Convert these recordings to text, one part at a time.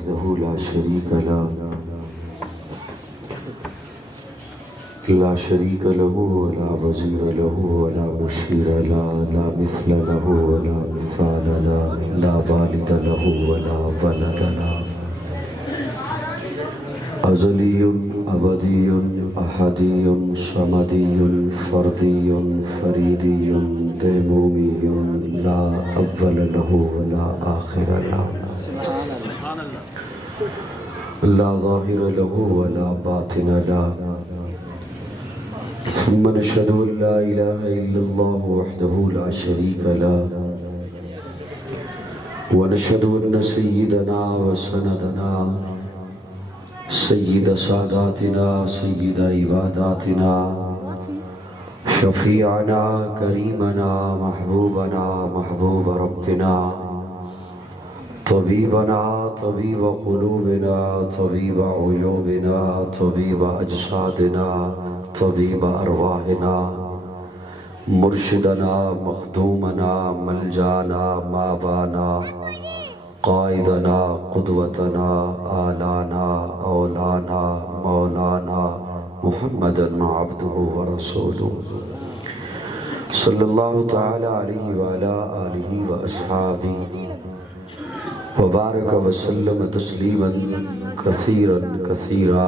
وحده لا شريك له ولا وزير له ولا مشير له لا مثل له ولا مثال له لا والد له ولا ولد له أزلي أبدي أحدي صمدي فردي فريدي ديمومي لا أول له ولا آخر له لا ظاهر له ولا باطن له ثم نشهد أن لا إله إلا الله وحده لا شريك له ونشهد أن سيدنا وسندنا سيد ساداتنا سيد عباداتنا شفيعنا كريمنا محبوبنا محبوب ربنا طبيبنا طبيب قلوبنا طبيب عيوبنا طبيب أجسادنا طبيب أرواحنا مرشدنا مخدومنا ملجانا مابانا قائدنا قدوتنا آلانا اولانا مولانا محمدا عبده ورسوله صلی اللہ تعالی علیہ وعلا آلہ وأصحابہ وبارک وسلم تسلیما کثیرا کثیرا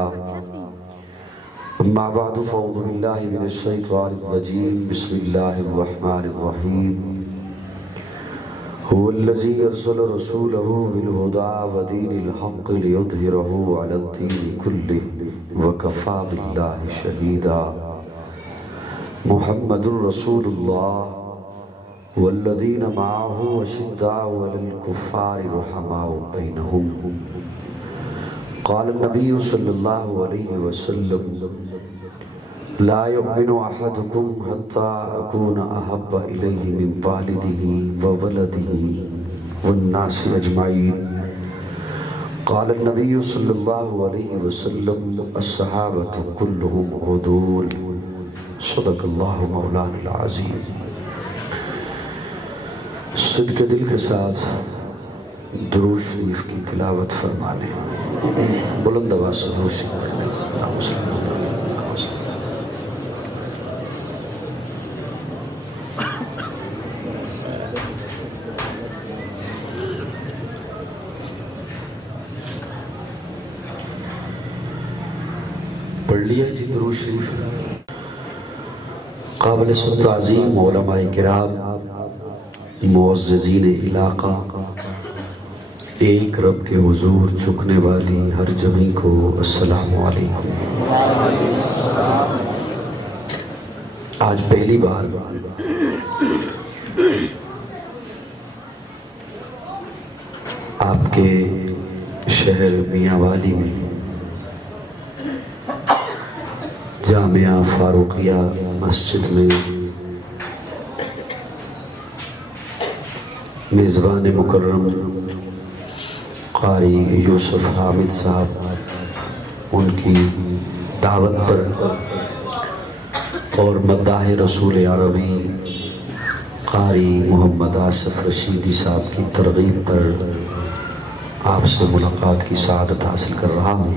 اما بعد فاعوذ باللہ من الشیطان الرجیم بسم اللہ الرحمن الرحیم هو الذي أرسل رسوله بالهدى ودين الحق ليظهره على الدين كله وكفى بالله شهيدا محمد رسول الله والذين معه أشداء على الكفار رحماء بينهم قال النبي صلى الله عليه وسلم لا يؤمن أحدكم حتى أكون أحب إليه من والده وولده والناس أجمعين قال النبي صلى الله عليه وسلم الصحابة كلهم عدول صدق الله مولانا العظيم صدق دل کے ساتھ درود شریف کی تلاوت فرمانے بلند آواز سے درود شریف پڑھنے پڑھ لیا جی درود شریف قابل تعظیم علماء کرام معززین علاقہ ایک رب کے حضور جھکنے والی ہر جمعی کو السلام علیکم آج پہلی بار آپ کے شہر میاں والی میں جامعہ فاروقیہ مسجد میں میزبان مکرم قاری یوسف حامد صاحب ان کی دعوت پر اور مداح رسول عربی قاری محمد آصف رشیدی صاحب کی ترغیب پر آپ سے ملاقات کی سعادت حاصل کر رہا ہوں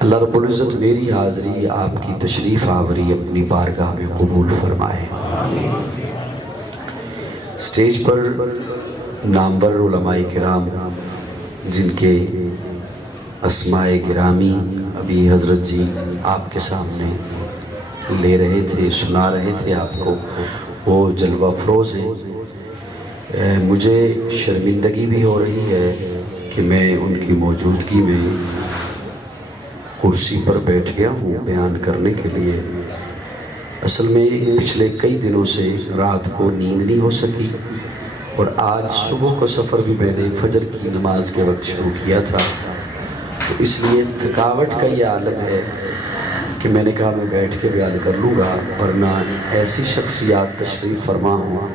اللہ رب العزت میری حاضری آپ کی تشریف آوری اپنی بارگاہ میں قبول فرمائے سٹیج پر نامور علماء کرام جن کے اسماء گرامی ابھی حضرت جی آپ کے سامنے لے رہے تھے سنا رہے تھے آپ کو وہ جلوہ افروز ہیں مجھے شرمندگی بھی ہو رہی ہے کہ میں ان کی موجودگی میں کرسی پر بیٹھ گیا ہوں بیان کرنے کے لیے اصل میں پچھلے کئی دنوں سے رات کو نیند نہیں ہو سکی اور آج صبح کو سفر بھی میں نے فجر کی نماز کے وقت شروع کیا تھا تو اس لیے تھکاوٹ کا یہ عالم ہے کہ میں نے کہا میں بیٹھ کے بیان کر لوں گا ورنہ ایسی شخصیات تشریف فرما ہوں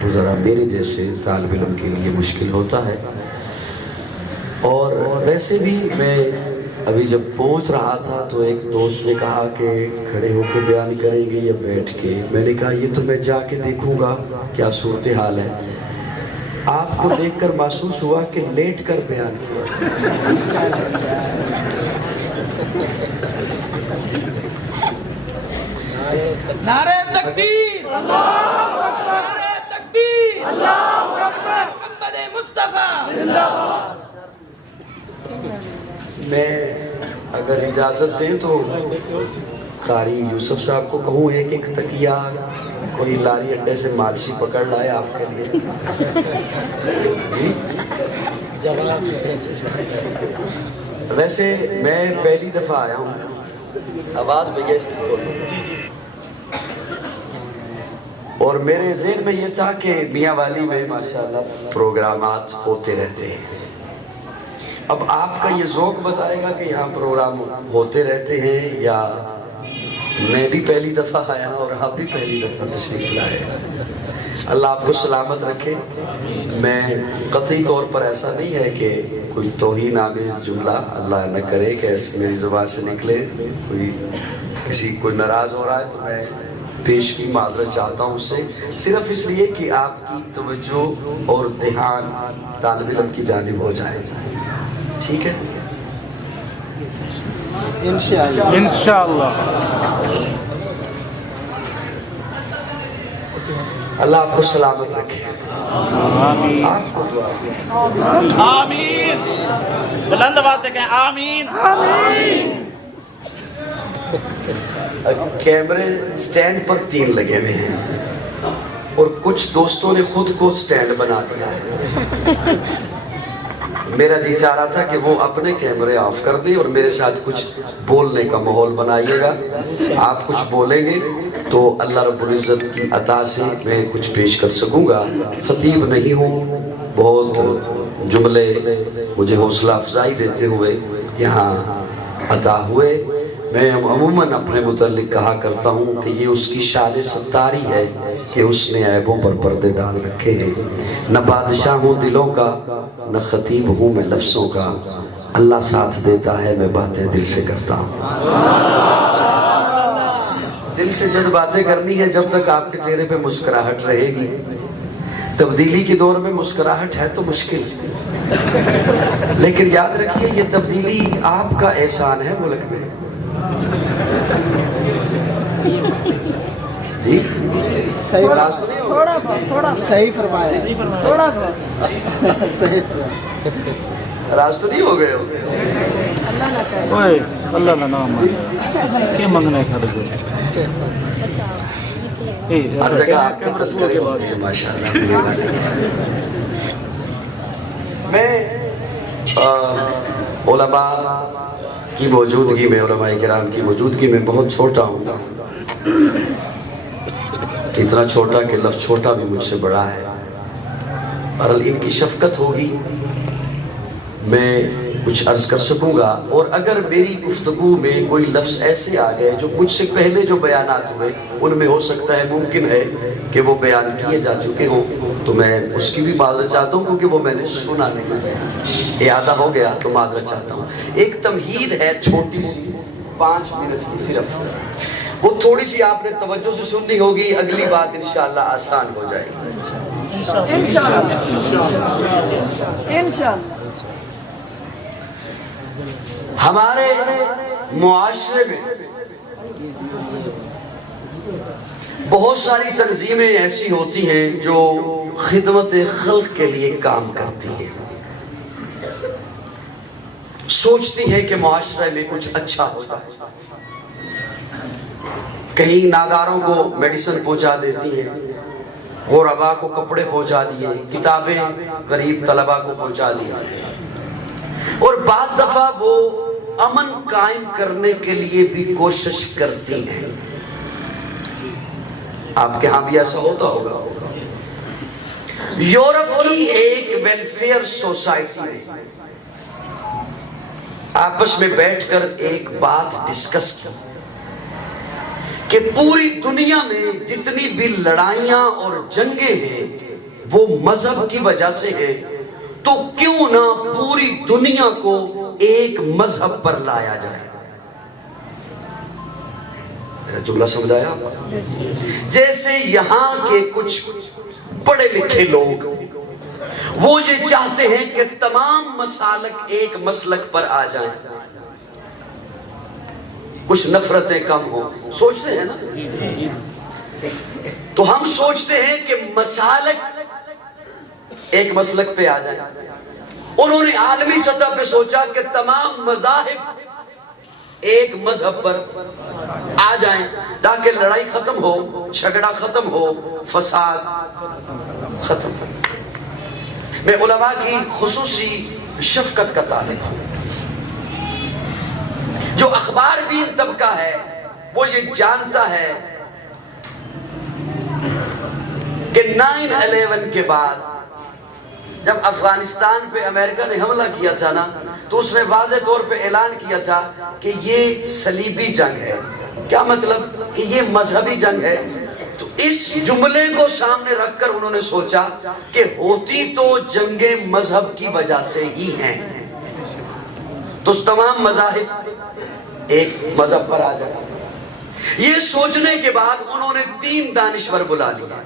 تو ذرا میرے جیسے طالب علم کے لیے مشکل ہوتا ہے اور ویسے بھی میں ابھی جب پہنچ رہا تھا تو ایک دوست نے کہا کہ کھڑے ہو کے بیان کریں گے یا بیٹھ کے میں نے کہا یہ تو میں جا کے دیکھوں گا کیا صورتحال ہے آپ کو دیکھ کر محسوس ہوا کہ لیٹ کر بیان کیا۔ نعرہ تکبیر، نعرہ تکبیر، محمد مصطفیٰ۔ میں اگر اجازت دیں تو قاری یوسف صاحب کو کہوں ایک ایک تکیہ کوئی لاری اڈے سے مالشی پکڑ لائے آپ کے لیے۔ جی ویسے میں پہلی دفعہ آیا ہوں، آواز بھیا اس کی کھولو، اور میرے ذہن میں یہ تھا کہ میاں والی میں ماشاءاللہ پروگرامات ہوتے رہتے ہیں۔ اب آپ کا یہ ذوق بتائے گا کہ یہاں پروگرام ہوتے رہتے ہیں یا میں بھی پہلی دفعہ آیا اور آپ بھی پہلی دفعہ تشریف لائے۔ اللہ آپ کو سلامت رکھے۔ میں قطعی طور پر ایسا نہیں ہے کہ کوئی توہین آمیز جملہ اللہ نہ کرے کہ ایسے میری زبان سے نکلے، کوئی ناراض ہو رہا ہے تو میں پیش کی معذرت چاہتا ہوں اس سے، صرف اس لیے کہ آپ کی توجہ اور دھیان طالب علم کی جانب ہو جائے۔ ٹھیک ہے انشاءاللہ۔ اللہ آپ کو سلامت رکھے۔ آمین۔ آپ کو دعا دیں۔ آمین، بلند آواز سے کہیں آمین۔ کیمرے سٹینڈ پر 3 لگے ہوئے ہیں اور کچھ دوستوں نے خود کو سٹینڈ بنا دیا ہے۔ میرا جی چاہ رہا تھا کہ وہ اپنے کیمرے آف کر دیں اور میرے ساتھ کچھ بولنے کا ماحول بنائیے گا۔ آپ کچھ بولیں گے تو اللہ رب العزت کی عطا سے میں کچھ پیش کر سکوں گا۔ خطیب نہیں ہوں، بہت جملے مجھے حوصلہ افزائی دیتے ہوئے یہاں عطا ہوئے۔ میں عموماً اپنے متعلق کہا کرتا ہوں کہ یہ اس کی شان ستاری ہے کہ اس نے عیبوں پر پردے ڈال رکھے ہیں۔ نہ بادشاہ ہوں دلوں کا، نہ خطیب ہوں میں لفظوں کا، اللہ ساتھ دیتا ہے میں باتیں دل سے کرتا ہوں۔ دل سے جب باتیں کرنی ہے، جب تک آپ کے چہرے پہ مسکراہٹ رہے گی۔ تبدیلی کے دور میں مسکراہٹ ہے تو مشکل، لیکن یاد رکھیے یہ تبدیلی آپ کا احسان ہے ملک میں۔ جی صحیح فرمایا، تھوڑا سا صحیح راز تو نہیں ہو گئے ہو؟ اوئے اللہ کا نام کیا منگنا ہے کھڑے کو؟ ہر جگہ آپ کے تذکرے ہوتے ہیں ماشاءاللہ۔ میں علماء کی موجودگی میں، علماء کرام کی موجودگی میں بہت چھوٹا ہوں، اتنا چھوٹا کہ لفظ چھوٹا بھی مجھ سے بڑا ہے۔ بہرحال ان کی شفقت ہوگی میں کچھ عرض کر سکوں گا، اور اگر میری گفتگو میں کوئی لفظ ایسے آ گئے جو مجھ سے پہلے جو بیانات ہوئے ان میں ہو سکتا ہے، ممکن ہے کہ وہ بیان کیے جا چکے ہوں، تو میں اس کی بھی معذرت چاہتا ہوں کیونکہ وہ میں نے سنا نہیں، اعادہ ہو گیا تو معذرت چاہتا ہوں۔ ایک تمہید ہے چھوٹی سی 5 منٹ کی صرف، وہ تھوڑی سی آپ نے توجہ سے سننی ہوگی، اگلی بات انشاءاللہ آسان ہو جائے گی۔ ہمارے معاشرے میں بہت ساری تنظیمیں ایسی ہوتی ہیں جو خدمت خلق کے لیے کام کرتی ہیں، سوچتی ہے کہ معاشرے میں کچھ اچھا ہو جائے، کہیں ناداروں کو میڈیسن پہنچا دیتی ہیں، غربا کو کپڑے پہنچا دیے، کتابیں غریب طلبہ کو پہنچا دی، اور بعض دفعہ وہ امن قائم کرنے کے لیے بھی کوشش کرتی ہیں۔ آپ کے ہاں بھی ایسا ہوتا ہوگا۔ یورپ کی ایک ویلفیئر سوسائٹی میں آپس میں بیٹھ کر ایک بات ڈسکس کی کہ پوری دنیا میں جتنی بھی لڑائیاں اور جنگیں ہیں وہ مذہب کی وجہ سے ہے، تو کیوں نہ پوری دنیا کو ایک مذہب پر لایا جائے۔ میرا جملہ سمجھایا؟ جیسے یہاں کے کچھ پڑھے لکھے لوگ وہ یہ چاہتے ہیں کہ تمام مسالک ایک مسلک پر آ جائیں، کچھ نفرتیں کم ہوں. سوچتے ہیں نا؟ تو ہم سوچتے ہیں کہ مسالک ایک مسلک پہ آ جائیں. انہوں نے عالمی سطح پہ سوچا کہ تمام مذاہب ایک مذہب پر آ جائیں تاکہ لڑائی ختم ہو، جھگڑا ختم ہو، فساد ختم ہو. میں علماء کی خصوصی شفقت کا طالب ہوں. جو اخبار بین طبقہ ہے وہ یہ جانتا ہے کہ 9/11 کے بعد جب افغانستان پہ امریکہ نے حملہ کیا تھا نا، تو اس نے واضح طور پہ اعلان کیا تھا کہ یہ صلیبی جنگ ہے. کیا مطلب؟ کہ یہ مذہبی جنگ ہے. تو اس جملے کو سامنے رکھ کر انہوں نے سوچا کہ ہوتی تو جنگیں مذہب کی وجہ سے ہی ہیں، تو تمام مذاہب ایک مذہب پر آ جائے. یہ سوچنے کے بعد انہوں نے 3 دانشور بلا لیا.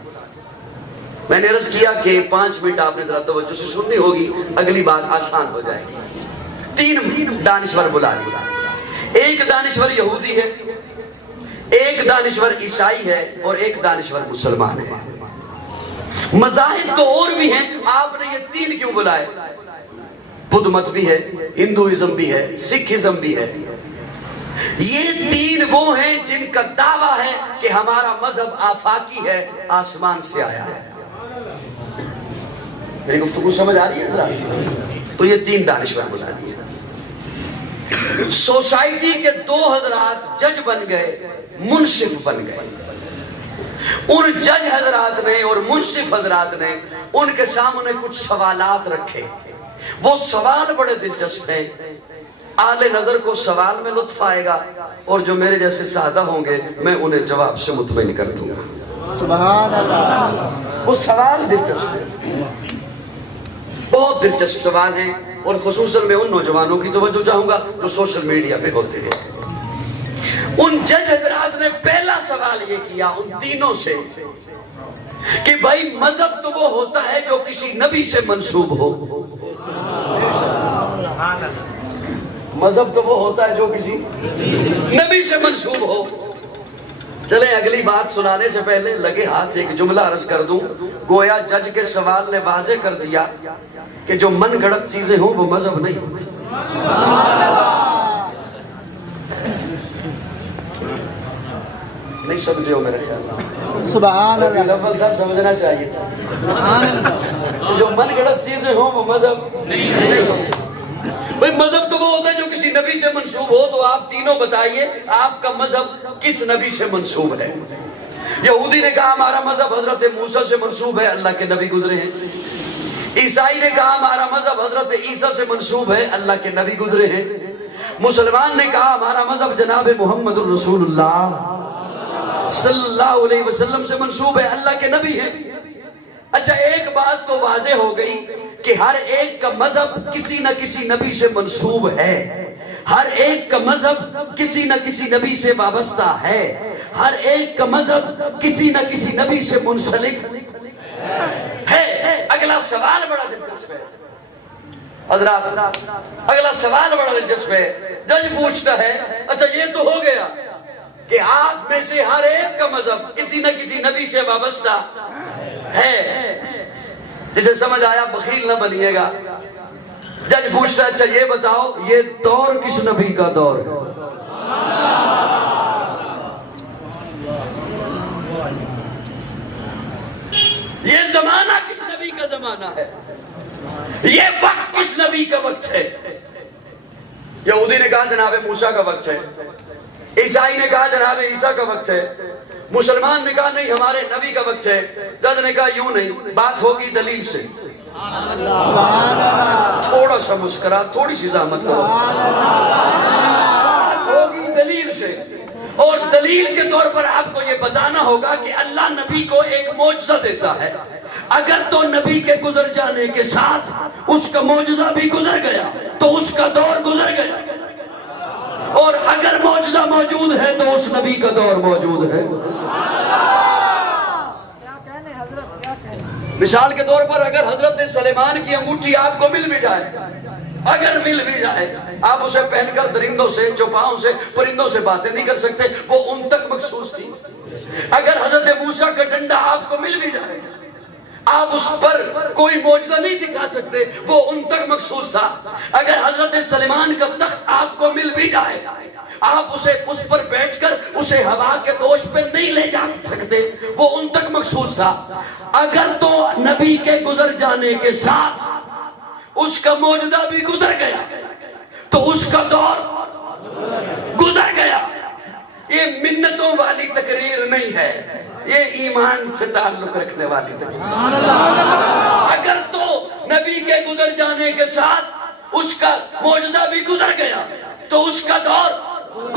میں نے عرض کیا کہ 5 منٹ آپ نے ذرا توجہ سے سننی ہوگی، اگلی بات آسان ہو جائے گی. 3 دانشور بلا لیا. ایک دانشور یہودی ہے، ایک دانشور عیسائی ہے، اور ایک دانشور مسلمان ہے. مذاہب تو اور بھی ہیں، آپ نے یہ 3 کیوں بلائے؟ بدھ مت بھی ہے، ہندوازم بھی ہے، سکھزم بھی ہے. یہ 3 وہ ہیں جن کا دعویٰ ہے کہ ہمارا مذہب آفاقی ہے، آسمان سے آیا ہے. میری گفتگو سمجھ آ رہی ہے ذرا؟ تو یہ 3 دانشور بلا دیے. سوسائٹی کے 2 حضرات جج بن گئے، منصف بن گئے. ان جج حضرات نے اور منصف حضرات نے ان کے سامنے کچھ سوالات رکھے. وہ سوال بڑے دلچسپ ہیں. اہل نظر کو سوال میں لطف آئے گا، اور جو میرے جیسے سادہ ہوں گے میں انہیں جواب سے مطمئن کر دوں گا. سبحان اللہ. وہ سوال دلچسپ ہے، بہت دلچسپ سوال ہیں، اور خصوصاً میں ان نوجوانوں کی توجہ چاہوں گا جو سوشل میڈیا پہ ہوتے ہیں. ان جج حضرات نے پہلا سوال یہ کیا ان تینوں سے کہ بھائی مذہب تو وہ ہوتا ہے جو کسی نبی سے منسوب ہو. مذہب تو وہ ہوتا ہے جو کسی نبی سے منسوب ہو. چلیں اگلی بات سنانے سے پہلے لگے ہاتھ سے ایک جملہ عرض کر دوں. گویا جج کے سوال نے واضح کر دیا کہ جو من گھڑت چیزیں ہوں وہ مذہب نہیں ہوتی. نہیں سمجھے ہو میرے خیال؟ سبحان اللہ. لفظ تھا، سمجھنا چاہیے تھا. جو من گھڑت چیزیں ہوں وہ مذہب نہیں ہوتی. بھئی مذہب تو وہ ہوتا ہے جو کسی نبی سے منسوب ہو. تو آپ تینوں بتائیے آپ کا مذہب کس نبی سے منسوب ہے؟ یہودی نے کہا ہمارا مذہب حضرت موسیٰ سے منسوب ہے، اللہ کے نبی گزرے ہیں. عیسائی نے کہا ہمارا مذہب حضرت عیسیٰ سے منسوب ہے، اللہ کے نبی گزرے ہیں. مسلمان نے کہا ہمارا مذہب جناب محمد الرسول اللہ صلی اللہ علیہ وسلم سے منسوب ہے، اللہ کے نبی ہیں. اچھا ایک بات تو واضح ہو گئی کہ ہر ایک کا مذہب کسی نہ کسی نبی سے منسوب ہے، ہر ایک کا مذہب کسی نہ کسی نبی سے وابستہ ہے، ہر ایک کا مذہب کسی نہ کسی نبی سے منسلک ہے. اگلا سوال بڑا دلچسپ ہے حضرات، اگلا سوال بڑا دلچسپ ہے. جج پوچھتا ہے اچھا یہ تو ہو گیا کہ آپ میں سے ہر ایک کا مذہب کسی نہ کسی نبی سے وابستہ ہے. جسے سمجھ آیا بخیل نہ بنیے گا. جج پوچھتا ہے اچھا یہ بتاؤ یہ دور کس نبی کا دور ہے؟ یہ زمانہ کس نبی کا زمانہ ہے؟ یہ وقت کس نبی کا وقت ہے؟ یہودی نے کہا جناب موسیٰ کا وقت ہے، عیسائی نے کہا جناب عیسیٰ کا وقت ہے، مسلمان نے کہا نہیں ہمارے نبی کا وقت ہے. جج نے کہا یوں نہیں، بات ہوگی دلیل سے. تھوڑا سا مسکرا، تھوڑی سی زحمت کرو. بات ہوگی دلیل سے، اور دلیل کے طور پر آپ کو یہ بتانا ہوگا کہ اللہ نبی کو ایک معجزہ دیتا ہے. اگر تو نبی کے گزر جانے کے ساتھ اس کا معجزہ بھی گزر گیا تو اس کا دور گزر گیا، اور اگر معجزہ موجود ہے تو اس نبی کا دور موجود ہے. مثال کے طور پر اگر حضرت سلیمان کی انگوٹھی آپ کو مل بھی جائے، اگر مل بھی جائے، آپ اسے پہن کر درندوں سے، چوپاؤں سے، پرندوں سے باتیں نہیں کر سکتے، وہ ان تک مخصوص تھی۔ اگر حضرت موسیٰ کا ڈنڈا آپ کو مل بھی جائے، آپ اس پر کوئی معجزہ نہیں دکھا سکتے، وہ ان تک مخصوص تھا۔ اگر حضرت سلیمان کا تخت آپ کو مل بھی جائے، آپ اس پر بیٹھ کر اسے ہوا کے دوش پہ نہیں لے جا سکتے، وہ ان تک مخصوص تھا۔ اگر تو نبی کے گزر جانے کے ساتھ اس کا معجزہ بھی گزر گیا تو اس کا دور گزر گیا۔ یہ منتوں والی تقریر نہیں ہے، یہ ایمان سے تعلق رکھنے والی تقریر۔ اگر تو نبی کے گزر جانے کے ساتھ اس کا معجزہ بھی گزر گیا تو اس کا دور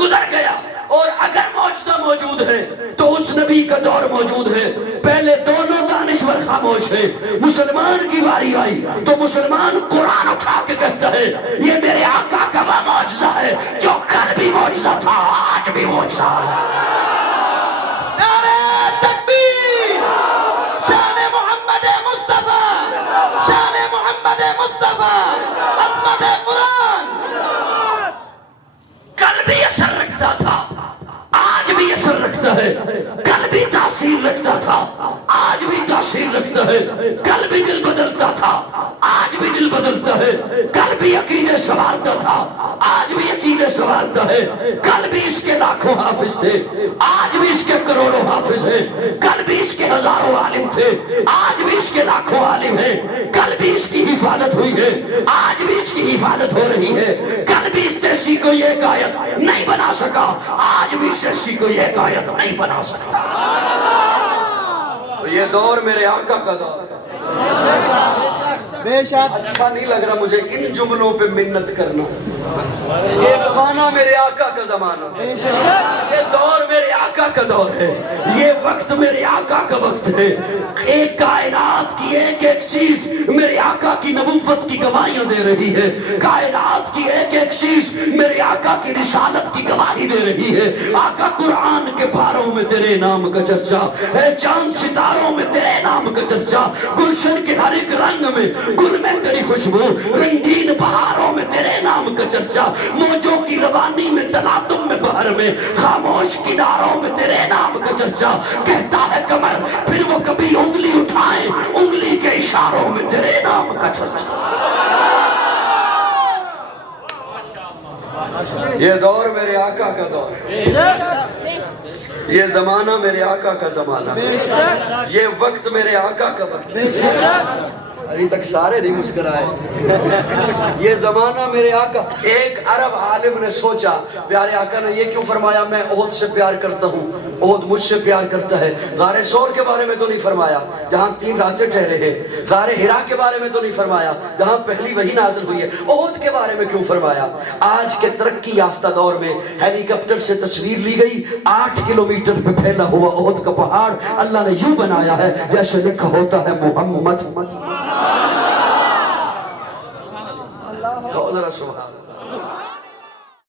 گزر گیا، اور اگر معجزہ موجود ہے تو اس نبی کا دور موجود ہے۔ پہلے دونوں دانشور خاموش ہیں، مسلمان کی باری آئی تو مسلمان قرآن اٹھا کے کہتا ہے یہ میرے آقا کا وہ معجزہ ہے جو کل بھی معجزہ تھا، آج بھی معجزہ ہے۔ نعرہ تکبیر! شان محمد مصطفیٰ، شان محمد مصطفیٰ، عظمت قرآن۔ کل بھی اثر رکھتا تھا، آج بھی اثر رکھتا ہے، کل بھی تاثیر رکھتا تھا، آج بھی تاثیر رکھتا ہے، کل بھی دل بدلتا تھا، آج بھی دل بدلتا ہے، کل بھی عقیدے سنوارتا تھا، آج بھی عقیدے سنوارتا ہے، کل بھی اس کے لاکھوں حافظ تھے، آج بھی اس کے کروڑوں حافظ ہیں، کل بھی اس کے ہزاروں عالم تھے، آج بھی اس کے لاکھوں عالم ہیں، کل بھی اس کی حفاظت ہوئی ہے، آج بھی اس کی حفاظت ہو رہی ہے، کل بھی اس جیسی کوئی ایک آیت نہیں بنا سکا، آج بھی اس جیسی کوئی ایک آیت نہیں بنا سکا۔ یہ دور میرے آقا کا دور ہے۔ بے شک اچھا نہیں لگ رہا مجھے ان جملوں پہ منت کرنا۔ یہ زمانہ میرے آقا کا زمانہ، یہ دور میرے آقا کا دور ہے، یہ وقت میرے آقا کا وقت ہے۔ ایک کائنات کی ایک ایک چیز میرے آقا کی نبوت کی گواہیاں دے رہی ہے، کائنات کی ایک ایک چیز میرے آقا کی رسالت کی گواہی دے رہی ہے۔ آقا قرآن کے پاروں میں تیرے نام کا چرچا ہے، چاند ستاروں میں تیرے نام کا چرچا، گلشن کے ہر ایک رنگ میں گل میں تیری خوشبو، رنگین بہاروں میں تیرے نام کا چرچا، موجوں کی روانی میں تلاطم میں بہر میں، خاموش کناروں میں تیرے نام کا چرچا۔ کہتا ہے قمر پھر وہ کبھی انگلی اٹھائیں، انگلی کے اشاروں میں تیرے نام کا چرچا۔ یہ دور میرے آقا کا دور ہے، یہ زمانہ میرے آقا کا زمانہ ہے، یہ وقت میرے آقا کا وقت ہے۔ ابھی تک سارے نہیں مسکرائے۔ یہ زمانہ میرے آقا۔ ایک عرب عالم نے سوچا پیارے آقا نے یہ کیوں فرمایا میں احد سے پیار کرتا ہوں، احد مجھ سے پیار کرتا ہے؟ غار ثور کے بارے میں تو نہیں فرمایا جہاں 3 راتیں ٹھہرے ہیں، غار حرا کے بارے میں تو نہیں فرمایا جہاں پہلی وحی نازل ہوئی ہے، احد کے بارے میں کیوں فرمایا؟ آج کے ترقی یافتہ دور میں ہیلی کاپٹر سے تصویر لی گئی، 8 کلومیٹر پہ پھیلا ہوا احد کا پہاڑ اللہ نے یوں بنایا ہے جیسے لکھا ہوتا ہے محمد۔ ذرا سبحان